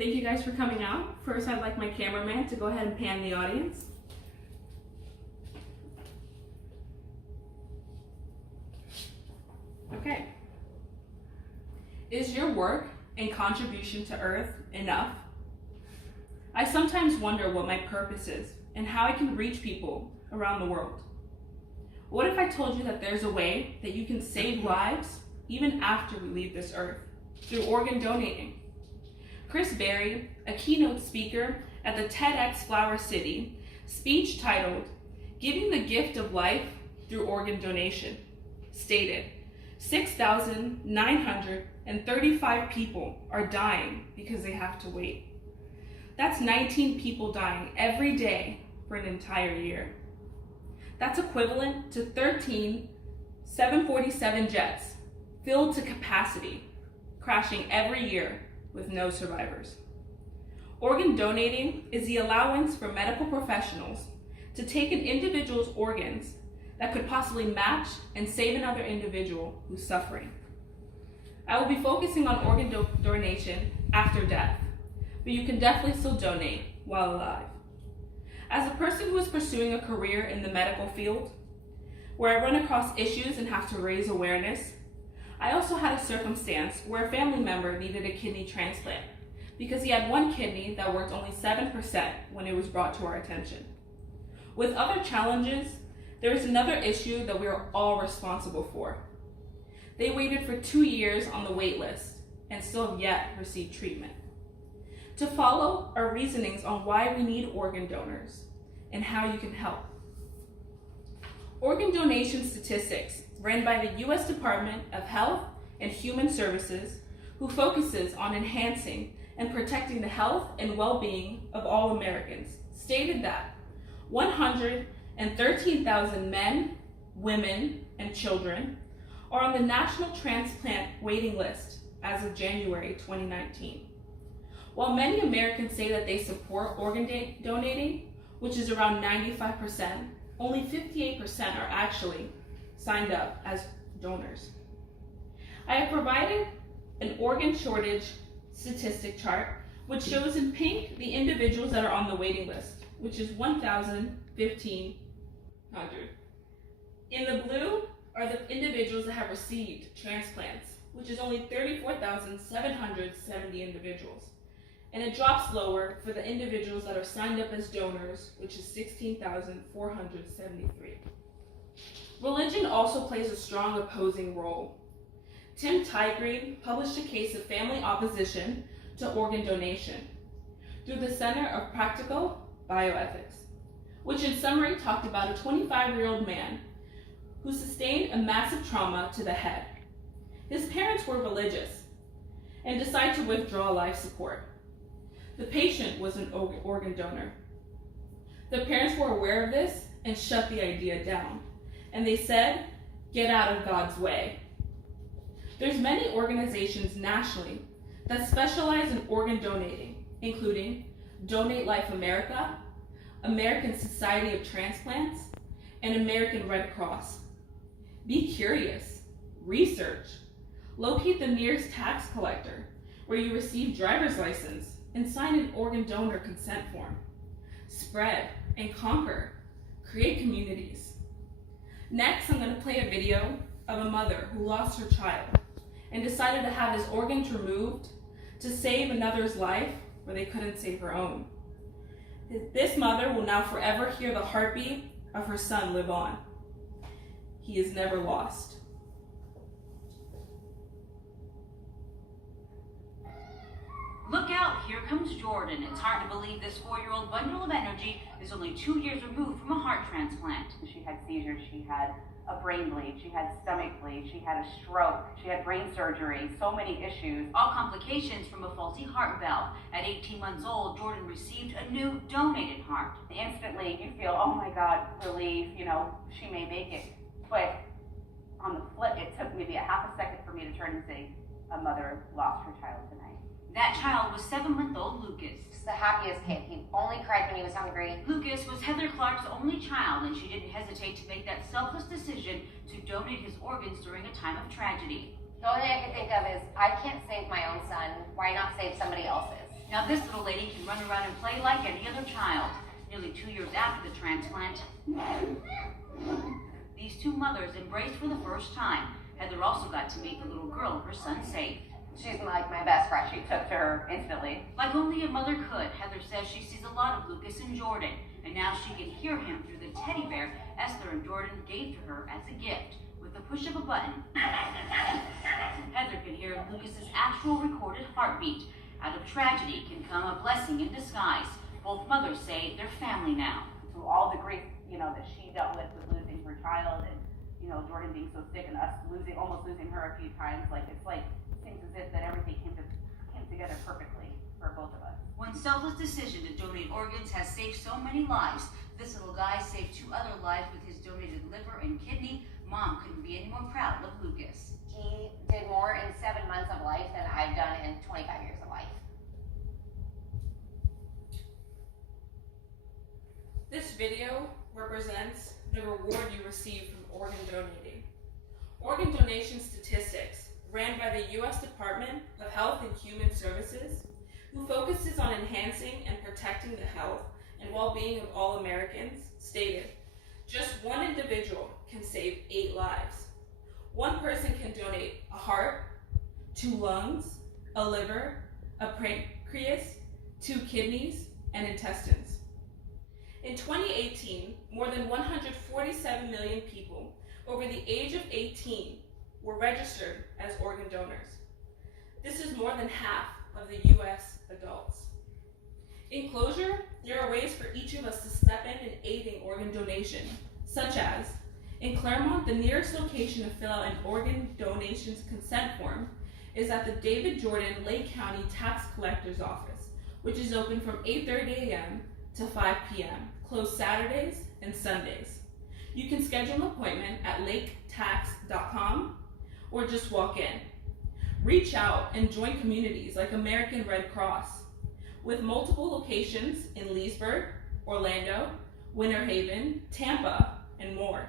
Thank you guys for coming out. First, I'd like my cameraman to go ahead and pan the audience. Okay. Is your work and contribution to Earth enough? I sometimes wonder what my purpose is and how I can reach people around the world. What if I told you that there's a way that you can save lives even after we leave this earth through organ donating? Chris Berry, a keynote speaker at the TEDx Flower City, speech titled, "Giving the Gift of Life Through Organ Donation," stated, 6,935 people are dying because they have to wait. That's 19 people dying every day for an entire year. That's equivalent to 13 747 jets filled to capacity, crashing every year with no survivors. Organ donating is the allowance for medical professionals to take an individual's organs that could possibly match and save another individual who's suffering. I will be focusing on organ donation after death, but you can definitely still donate while alive. As a person who is pursuing a career in the medical field, where I run across issues and have to raise awareness, I also had a circumstance where a family member needed a kidney transplant because he had one kidney that worked only 7% when it was brought to our attention. With other challenges, there is another issue that we are all responsible for. They waited for 2 years on the wait list and still have yet received treatment. To follow are reasonings on why we need organ donors and how you can help. Organ donation statistics ran by the U.S. Department of Health and Human Services, who focuses on enhancing and protecting the health and well-being of all Americans, stated that 113,000 men, women, and children are on the national transplant waiting list as of January 2019. While many Americans say that they support organ donating, which is around 95%, only 58% are actually signed up as donors. I have provided an organ shortage statistic chart, which shows in pink the individuals that are on the waiting list, which is 1,500. In the blue are the individuals that have received transplants, which is only 34,770 individuals. And it drops lower for the individuals that are signed up as donors, which is 16,473. Religion also plays a strong opposing role. Tim Tygreen published a case of family opposition to organ donation through the Center of Practical Bioethics, which in summary talked about a 25-year-old man who sustained a massive trauma to the head. His parents were religious and decided to withdraw life support. The patient was an organ donor. The parents were aware of this and shut the idea down. And they said, "Get out of God's way." There's many organizations nationally that specialize in organ donating, including Donate Life America, American Society of Transplants, and American Red Cross. Be curious, research, locate the nearest tax collector where you receive driver's license and sign an organ donor consent form. Spread and conquer, create communities. Next, I'm going to play a video of a mother who lost her child and decided to have his organs removed to save another's life where they couldn't save her own. This mother will now forever hear the heartbeat of her son live on. He is never lost. Look out, here comes Jordan. It's hard to believe this 4-year-old bundle of energy is only 2 years removed from a heart transplant. She had seizures, she had a brain bleed, she had stomach bleed, she had a stroke, she had brain surgery, so many issues. All complications from a faulty heart valve. At 18 months old, Jordan received a new donated heart. Instantly, you feel, oh my God, relief, she may make it. But on the flip, it took maybe a half a second for me to turn and say, a mother lost her child tonight. That child was 7-month-old Lucas. He's the happiest kid. He only cried when he was hungry. Lucas was Heather Clark's only child, and she didn't hesitate to make that selfless decision to donate his organs during a time of tragedy. The only thing I can think of is, I can't save my own son. Why not save somebody else's? Now this little lady can run around and play like any other child. Nearly 2 years after the transplant, these two mothers embraced for the first time. Heather also got to meet the little girl her son saved. She's like my best friend. She took to her instantly. Like only a mother could, Heather says she sees a lot of Lucas and Jordan, and now she can hear him through the teddy bear Esther and Jordan gave to her as a gift. With the push of a button, Heather can hear Lucas's actual recorded heartbeat. Out of tragedy can come a blessing in disguise. Both mothers say they're family now. Through all the grief, that she dealt with losing her child, and Jordan being so sick, and us almost losing her a few times. It seems as if that everything came together perfectly for both of us. One selfless decision to donate organs has saved so many lives. This little guy saved 2 other lives with his donated liver and kidney. Mom couldn't be any more proud of Lucas. He did more in 7 months of life than I've done in 25 years of life. This video represents the reward you receive from organ donating. Organ donation statistics ran by the U.S. Department of Health and Human Services, who focuses on enhancing and protecting the health and well-being of all Americans, stated, just one individual can save 8 lives. One person can donate a heart, 2 lungs, a liver, a pancreas, 2 kidneys, and intestines. In 2018, more than 147 million people over the age of 18 were registered as organ donors. This is more than half of the U.S. adults. In closure, there are ways for each of us to step in aiding organ donation, such as, in Claremont, the nearest location to fill out an organ donations consent form is at the David Jordan Lake County Tax Collector's Office, which is open from 8:30 a.m. to 5 p.m., closed Saturdays and Sundays. You can schedule an appointment at laketax.com or just walk in. Reach out and join communities like American Red Cross, with multiple locations in Leesburg, Orlando, Winter Haven, Tampa, and more.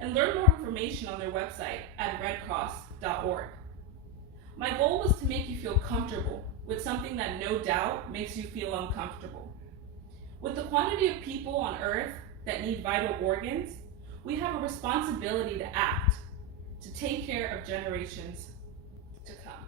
And learn more information on their website at redcross.org. My goal was to make you feel comfortable with something that no doubt makes you feel uncomfortable. With the quantity of people on Earth that need vital organs, we have a responsibility to act, to take care of generations to come.